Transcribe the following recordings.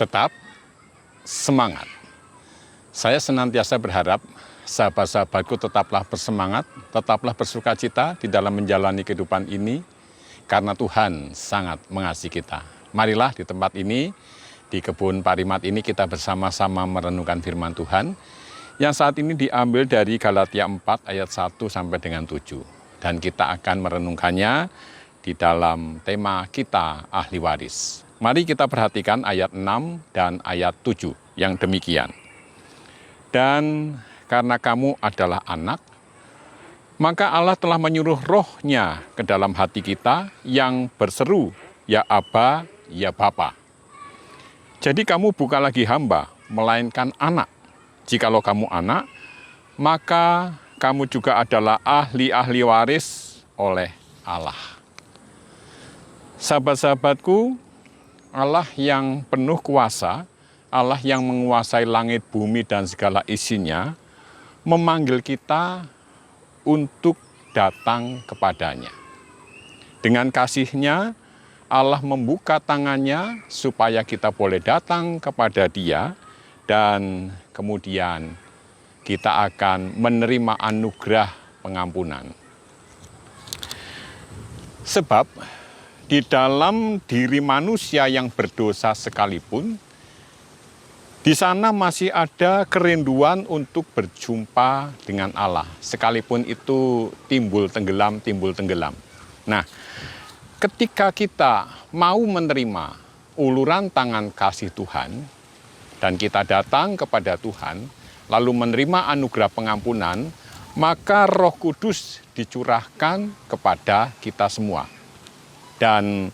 Tetap semangat. Saya senantiasa berharap sahabat-sahabatku tetaplah bersemangat, tetaplah bersukacita di dalam menjalani kehidupan ini, karena Tuhan sangat mengasihi kita. Marilah di tempat ini, di kebun Parimat ini kita bersama-sama merenungkan firman Tuhan, yang saat ini diambil dari Galatia 4 ayat 1 sampai dengan 7. Dan kita akan merenungkannya di dalam tema kita ahli waris. Mari kita perhatikan ayat 6 dan ayat 7 yang demikian. Dan karena kamu adalah anak, maka Allah telah menyuruh rohnya ke dalam hati kita yang berseru, ya Aba, ya Bapa. Jadi kamu bukan lagi hamba, melainkan anak. Jikalau kamu anak, maka kamu juga adalah ahli-ahli waris oleh Allah. Sahabat-sahabatku, Allah yang penuh kuasa, Allah yang menguasai langit, bumi, dan segala isinya, memanggil kita untuk datang kepadanya. Dengan kasih-Nya, Allah membuka tangannya supaya kita boleh datang kepada Dia, dan kemudian kita akan menerima anugerah pengampunan. Sebab di dalam diri manusia yang berdosa sekalipun, di sana masih ada kerinduan untuk berjumpa dengan Allah. Sekalipun itu timbul tenggelam. Nah, ketika kita mau menerima uluran tangan kasih Tuhan, dan kita datang kepada Tuhan, lalu menerima anugerah pengampunan, maka Roh Kudus dicurahkan kepada kita semua. Dan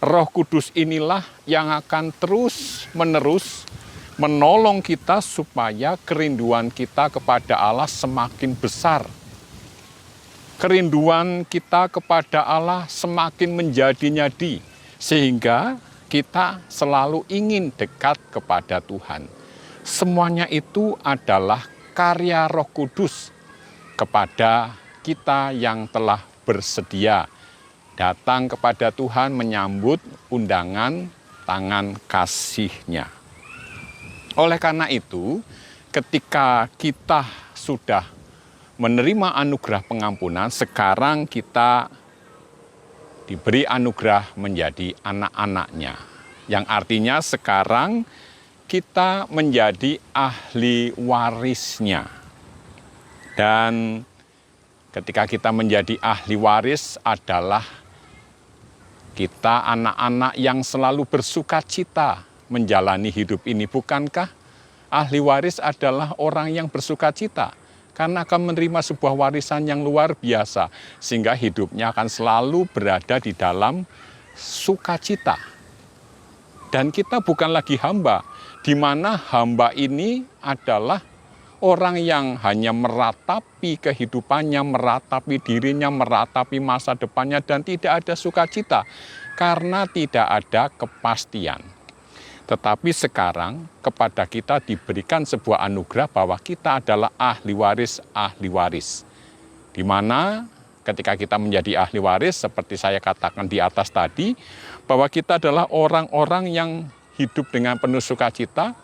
Roh Kudus inilah yang akan terus-menerus menolong kita supaya kerinduan kita kepada Allah semakin besar. Kerinduan kita kepada Allah semakin menjadi-jadi, sehingga kita selalu ingin dekat kepada Tuhan. Semuanya itu adalah karya Roh Kudus kepada kita yang telah bersedia datang kepada Tuhan menyambut undangan tangan kasih-Nya. Oleh karena itu, ketika kita sudah menerima anugerah pengampunan, sekarang kita diberi anugerah menjadi anak-anak-Nya. Yang artinya sekarang kita menjadi ahli warisnya. Dan ketika kita menjadi ahli waris adalah kita anak-anak yang selalu bersukacita menjalani hidup ini. Bukankah ahli waris adalah orang yang bersukacita? Karena akan menerima sebuah warisan yang luar biasa, sehingga hidupnya akan selalu berada di dalam sukacita. Dan kita bukan lagi hamba, di mana hamba ini adalah orang yang hanya meratapi kehidupannya, meratapi dirinya, meratapi masa depannya, dan tidak ada sukacita, karena tidak ada kepastian. Tetapi sekarang kepada kita diberikan sebuah anugerah bahwa kita adalah ahli waris. Di mana ketika kita menjadi ahli waris, seperti saya katakan di atas tadi, bahwa kita adalah orang-orang yang hidup dengan penuh sukacita,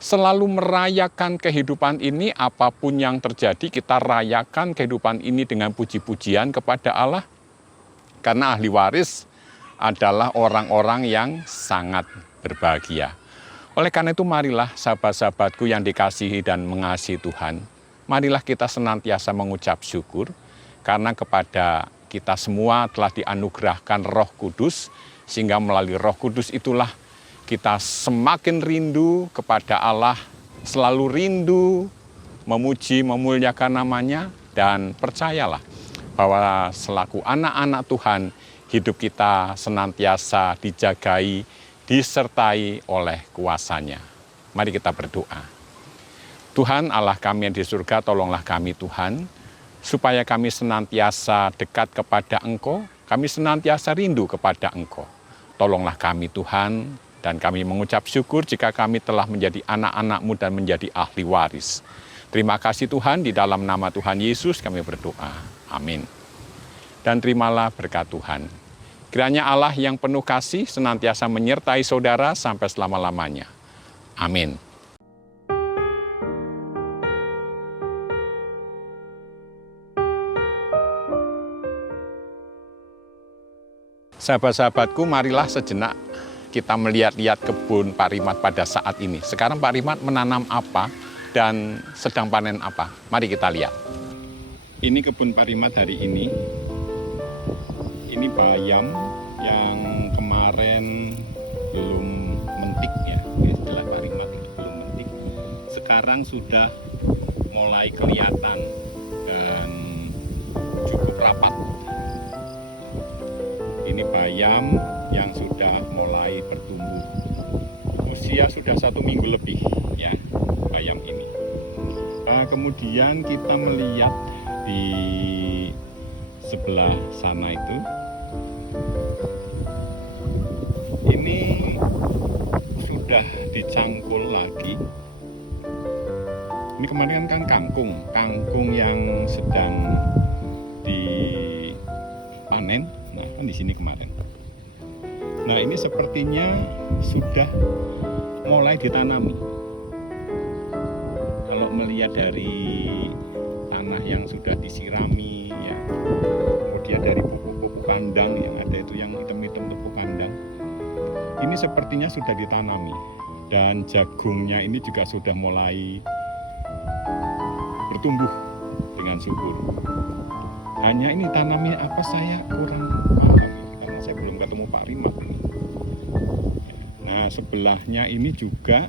selalu merayakan kehidupan ini, apapun yang terjadi, kita rayakan kehidupan ini dengan puji-pujian kepada Allah. Karena ahli waris adalah orang-orang yang sangat berbahagia. Oleh karena itu marilah sahabat-sahabatku yang dikasihi dan mengasihi Tuhan, marilah kita senantiasa mengucap syukur, karena kepada kita semua telah dianugerahkan Roh Kudus, sehingga melalui Roh Kudus itulah kita semakin rindu kepada Allah, selalu rindu memuji, memuliakan namanya, dan percayalah bahwa selaku anak-anak Tuhan, hidup kita senantiasa dijagai, disertai oleh kuasa-Nya. Mari kita berdoa. Tuhan Allah kami yang di surga, tolonglah kami Tuhan, supaya kami senantiasa dekat kepada Engkau, kami senantiasa rindu kepada Engkau. Tolonglah kami Tuhan, dan kami mengucap syukur jika kami telah menjadi anak-anak-Mu dan menjadi ahli waris. Terima kasih Tuhan, di dalam nama Tuhan Yesus kami berdoa. Amin. Dan terimalah berkat Tuhan. Kiranya Allah yang penuh kasih senantiasa menyertai saudara sampai selama-lamanya. Amin. Sahabat-sahabatku, marilah sejenak kita melihat-lihat kebun Pak Rimat pada saat ini. Sekarang Pak Rimat menanam apa dan sedang panen apa? Mari kita lihat. Ini kebun Pak Rimat hari ini. Ini bayam yang kemarin belum mentik ya, istilah Pak Rimat itu belum mentik. Sekarang sudah mulai kelihatan dan cukup rapat. Ini bayam yang sudah mulai bertumbuh. Usia sudah 1 minggu lebih ya bayam ini. Kemudian kita melihat di sebelah sana itu, ini sudah dicangkul lagi. Ini kemarin kan kangkung yang sedang dipanen. Nah, kan di sini kemarin. Nah, ini sepertinya sudah mulai ditanami. Kalau melihat dari tanah yang sudah disirami, ya, kemudian dari pupuk-pupuk kandang yang ada itu yang hitam-hitam pupuk kandang, ini sepertinya sudah ditanami. Dan jagungnya ini juga sudah mulai bertumbuh dengan subur. Hanya ini tanamnya apa saya kurang paham karena saya belum ketemu Pak Rimat ini. Nah, sebelahnya ini juga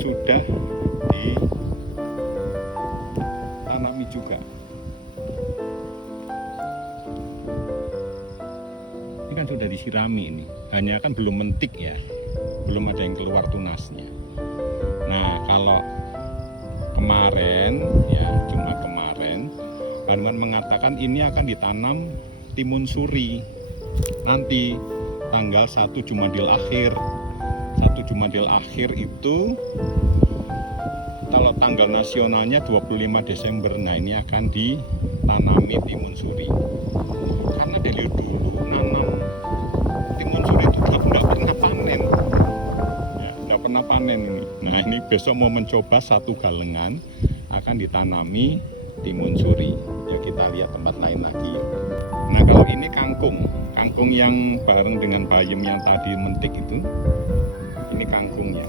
sudah ditanami juga. Ini kan sudah disirami ini. Hanya kan belum mentik ya. Belum ada yang keluar tunasnya. Nah, kalau kemarin ya, Jumat kemarin Pak Rimat mengatakan ini akan ditanam timun suri nanti tanggal 1 Jumadil Akhir. 1 Jumadil Akhir itu kalau tanggal nasionalnya 25 Desember. Nah, ini akan ditanami timun suri. Karena dari dulu nanam timun suri itu nggak pernah panen. Ya, nggak pernah panen ini. Nah, ini besok mau mencoba 1 galengan akan ditanami timun suri. Ya, kita lihat tempat lain lagi. Nah, kalau ini kangkung yang bareng dengan bayam yang tadi mentik itu, ini kangkungnya.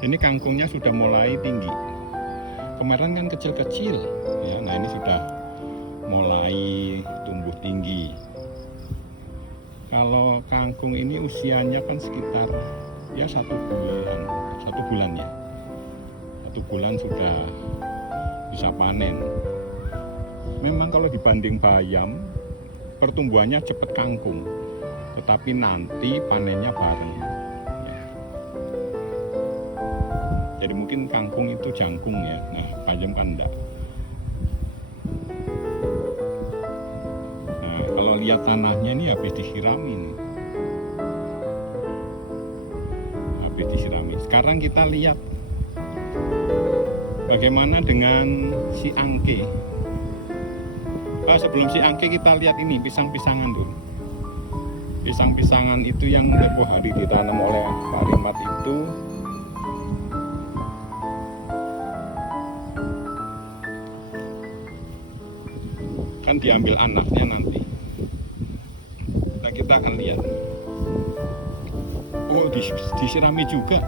Ini kangkungnya sudah mulai tinggi. Kemarin kan kecil-kecil, ya. Nah, ini sudah mulai tumbuh tinggi. Kalau kangkung ini usianya kan sekitar ya 1 bulan ya. 1 bulan sudah bisa panen. Memang kalau dibanding bayam, pertumbuhannya cepat kangkung, tetapi nanti panennya bareng. Jadi mungkin kangkung itu jangkung ya, nah bayam kan enggak. Nah, kalau lihat tanahnya ini habis disiramin. Habis disirami. Sekarang kita lihat bagaimana dengan si angke. Sebelum si angke kita lihat ini pisang-pisangan dulu. Pisang-pisangan itu yang tempoh hari ditanam oleh Pak Rimat itu kan diambil anaknya nanti. Nah, kita akan lihat. Oh, disirami juga.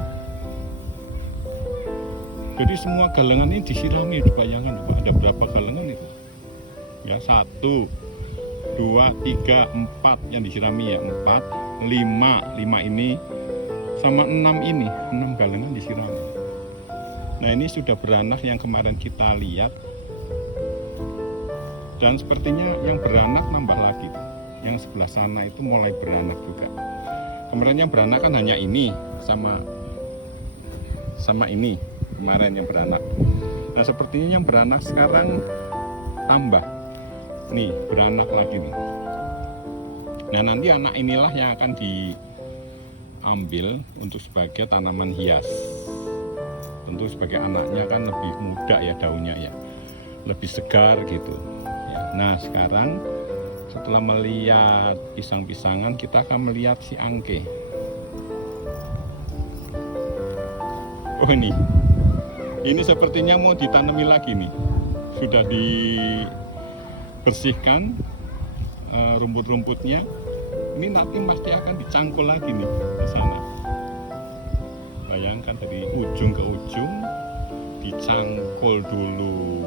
Jadi semua galengan ini disirami, bayangkan ada berapa galengan itu? Ya, 1, 2, 3, 4 yang disirami ya, 4, 5 ini sama 6 ini, 6 galengan disirami. Nah, ini sudah beranak yang kemarin kita lihat. Dan sepertinya yang beranak nambah lagi. Yang sebelah sana itu mulai beranak juga. Kemarin yang beranak kan hanya ini sama ini kemarin yang beranak. Nah, sepertinya yang beranak sekarang tambah. Nih, beranak lagi nih. Nah, nanti anak inilah yang akan diambil untuk sebagai tanaman hias. Tentu sebagai anaknya kan lebih muda ya daunnya ya. Lebih segar gitu. Ya, Nah sekarang setelah melihat pisang-pisangan, kita akan melihat si angke. Oh ini sepertinya mau ditanami lagi nih. Sudah dibersihkan rumput-rumputnya. Ini nanti pasti akan dicangkul lagi nih ke sana. Bayangkan dari ujung ke ujung dicangkul dulu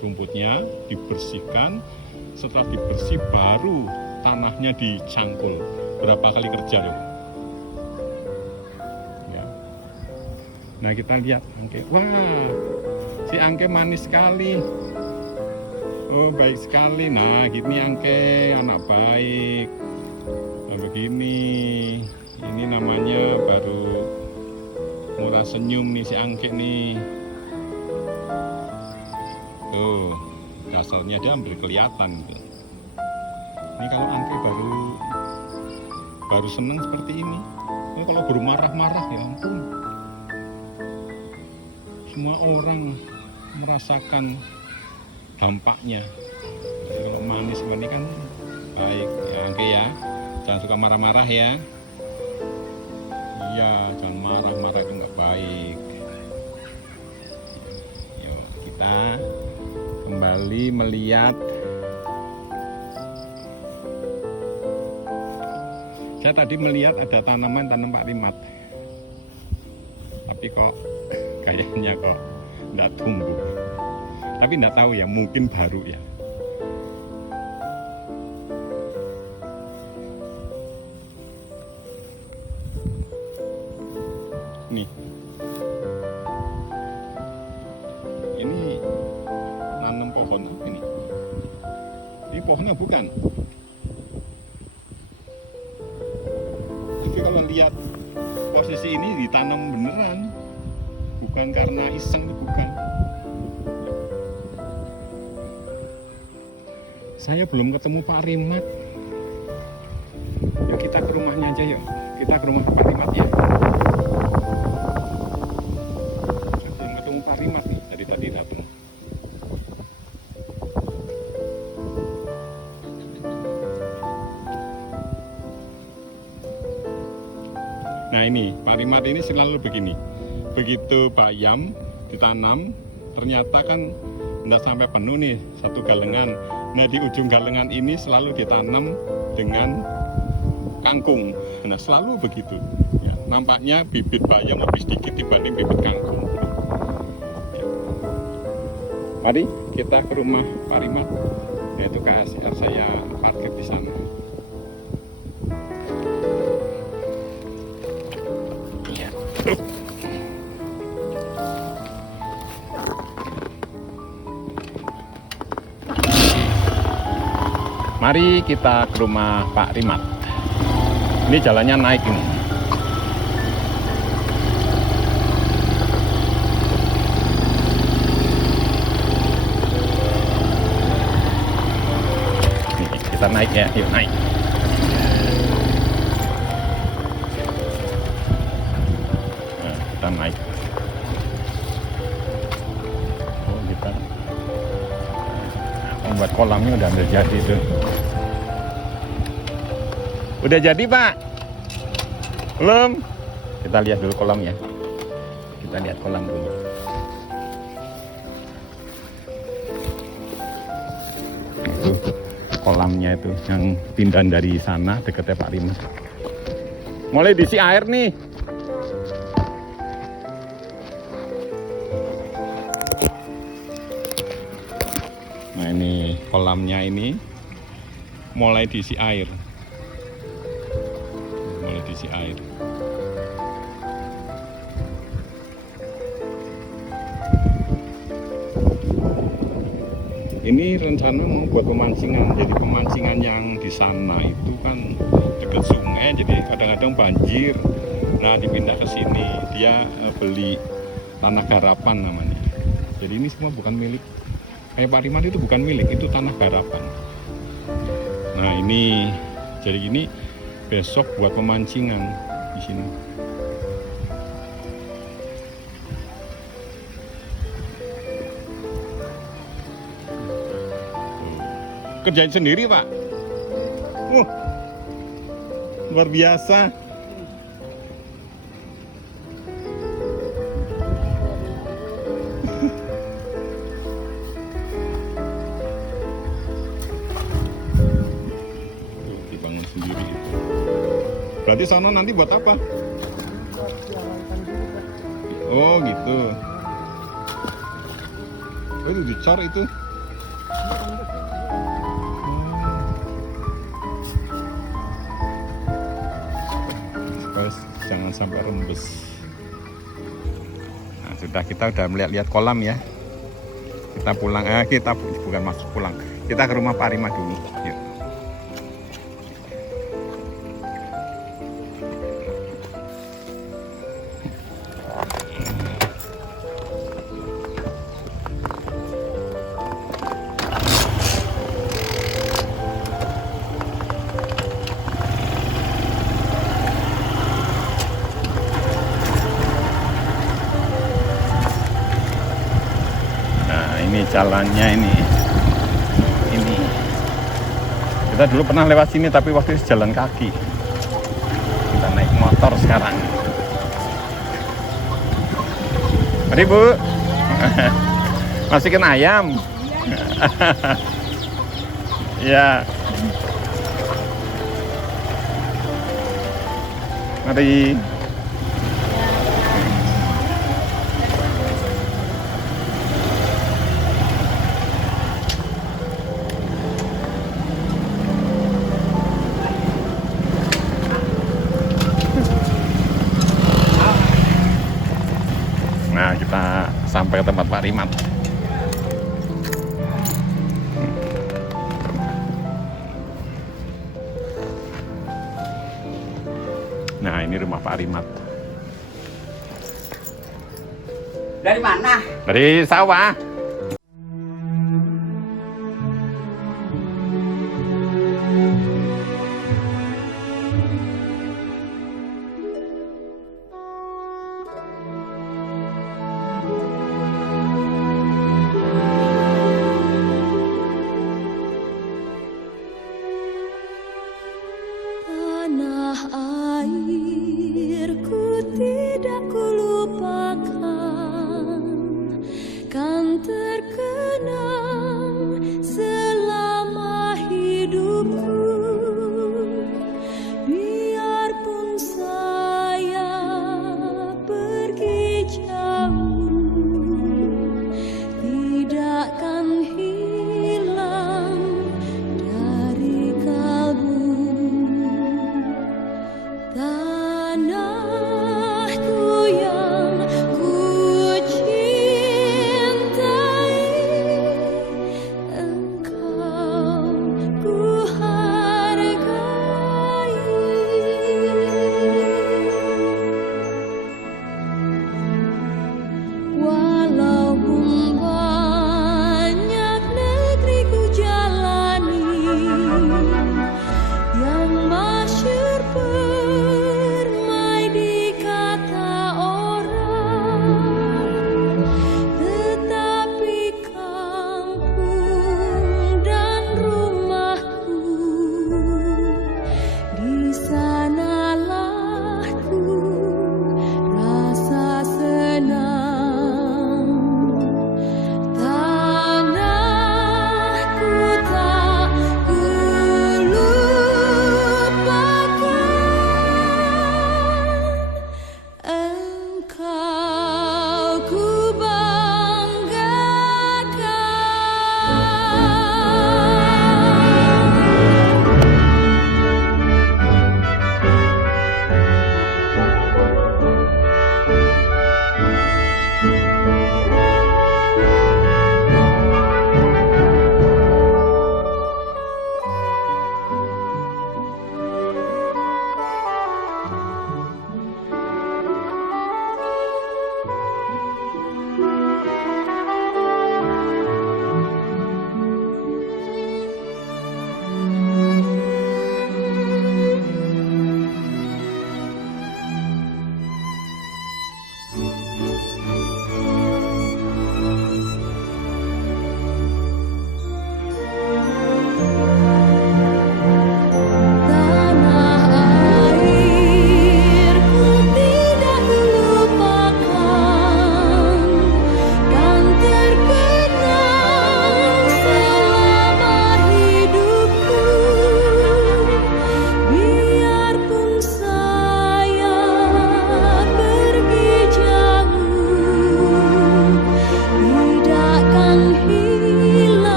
rumputnya, dibersihkan. Setelah dibersih baru tanahnya dicangkul. Berapa kali kerja loh. Ya. Nah kita lihat angke. Wah, si angke manis sekali. Oh baik sekali. Nah gini angke, anak baik. Nah begini. Ini namanya baru murah senyum nih si angke nih. Tuh, dasarnya dia hampir kelihatan gitu. Ini kalau angke baru senang seperti ini. Ini kalau baru marah-marah ya ampun. Semua orang merasakan dampaknya. Jadi kalau manis seperti ini kan baik ya angke ya. Jangan suka marah-marah ya. Iya, jangan marah-marah itu nggak baik. Yuk, kita kembali melihat. Saya tadi melihat ada tanaman tanam Pak Rimat, tapi kok kayaknya kok nggak tumbuh. Tapi nggak tahu ya, mungkin baru ya. Nih, ini nanam pohon apa ini? Ini pohonnya bukan. Tapi kalau lihat posisi ini ditanam beneran, bukan karena iseng, bukan. Saya belum ketemu Pak Rimat. Yuk kita ke rumahnya aja yuk. Kita ke rumah Pak Rimat ya. Saya belum ketemu Pak Rimat nih, dari tadi datang. Nah ini, Pak Rimat ini selalu begini. Begitu bayam ditanam, ternyata kan tidak sampai penuh nih, satu galengan. Nah di ujung galengan ini selalu ditanam dengan kangkung. Nah selalu begitu. Ya, nampaknya bibit bayam lebih sedikit dibanding bibit kangkung. Ya. Mari kita ke rumah Pak Rimat, yaitu KSR saya parkir di sana. Mari kita ke rumah Pak Rimat. Ini jalannya naik ini. Nih, kita naik ya, yuk naik. Nah, kita naik. Oh, kita membuat kolamnya udah hampir jadi tuh. Udah jadi Pak? Belum? Kita lihat dulu kolamnya. Kita lihat kolam dulu. Itu kolamnya itu yang pindah dari sana dekatnya Pak Rimat. Mulai diisi air nih. Nah ini kolamnya ini mulai diisi air. Diisi air. Ini rencana mau buat pemancingan. Jadi pemancingan yang di sana itu kan dekat sungai, jadi kadang-kadang banjir. Nah dipindah ke sini, dia beli tanah garapan namanya. Jadi ini semua bukan milik kayak Pak Rimat, itu bukan milik, itu tanah garapan. Nah ini jadi gini. Besok buat pemancingan di sini. Kerjain sendiri, Pak? Luar biasa. Dibangun sendiri itu. Berarti sana nanti buat apa? Oh gitu. Oh, itu dicor itu. Supaya jangan sampai rembes. Nah, kita udah melihat kolam ya. Kita pulang, kita bukan masuk pulang. Kita ke rumah Pak Rima dulu. Yuk. Ini jalannya ini kita dulu pernah lewat sini tapi waktu itu jalan kaki, kita naik motor sekarang. Mari Bu. Masukin ayam. Ya. Mari. Nah, kita sampai ke tempat Pak Rimat. Nah, ini rumah Pak Rimat. Dari mana? Dari sawah.